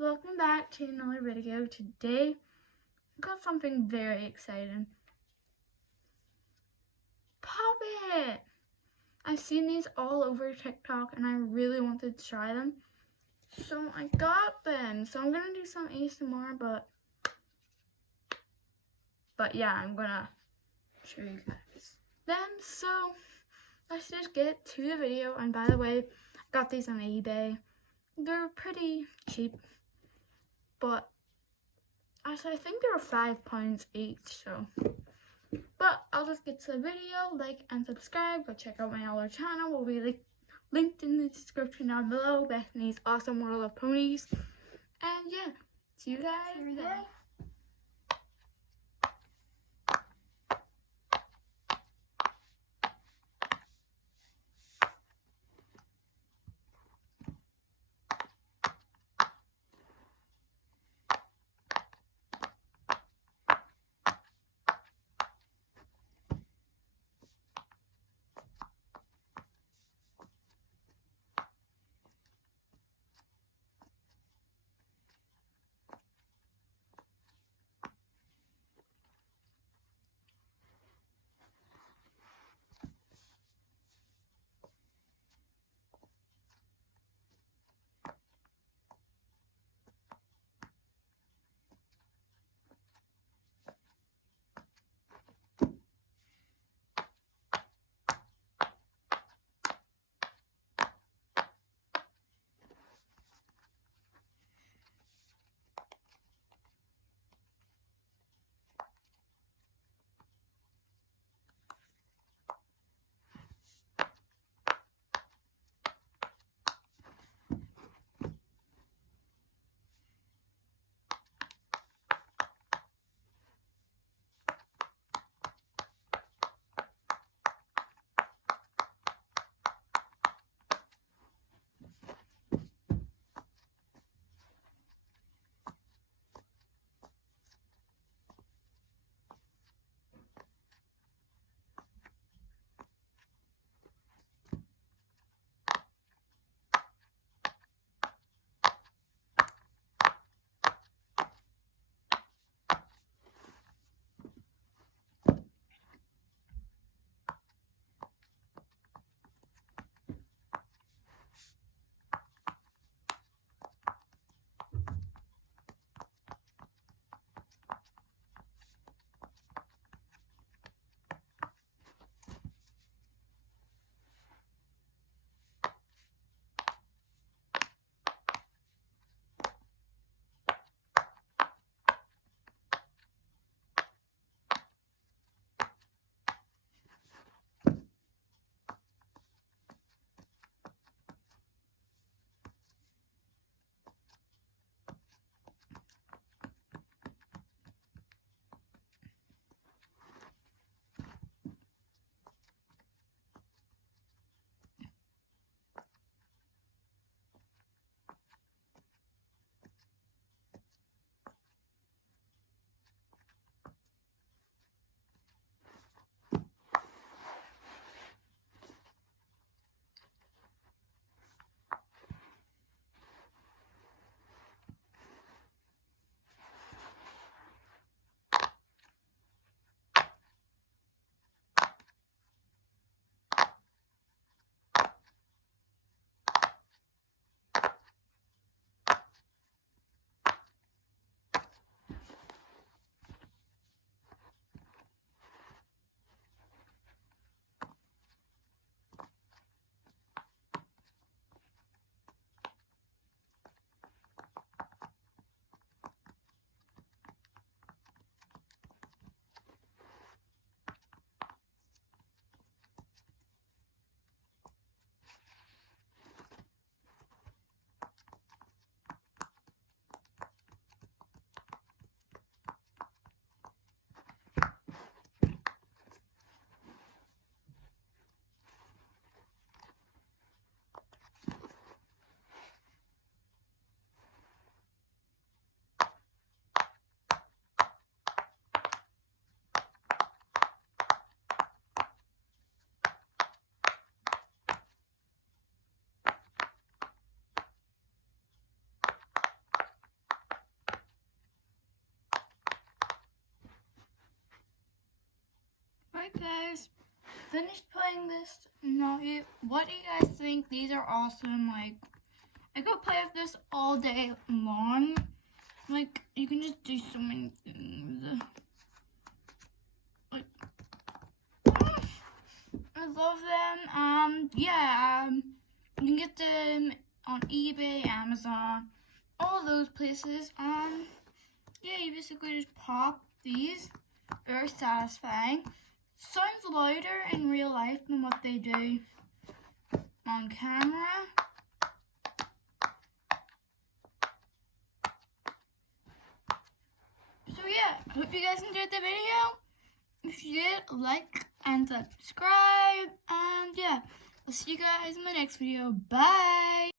Welcome back to another video. Today I've got something very exciting. Pop It! I've seen these all over TikTok and I really wanted to try them, so I got them. So I'm gonna do some ASMR, but yeah, I'm gonna show you guys them. So let's just get to the video. And by the way, I got these on eBay. They're pretty cheap, but actually I think they were £5 each, so. But I'll just get to the video. Like and subscribe. Go check out my other channel. Will be linked in the description down below. Bethany's Awesome World of Ponies. And yeah, see you guys there. finished playing this. Now, what do you guys think? These are awesome. Like, I could play with this all day long. Like, you can just do so many things. Like, I love them. You can get them on eBay, Amazon, all those places. Yeah, you basically just pop these. Very satisfying. Sounds louder in real life than what they do on camera. So yeah, I hope you guys enjoyed the video. If you did, like and subscribe. And yeah, I'll see you guys in my next video. Bye!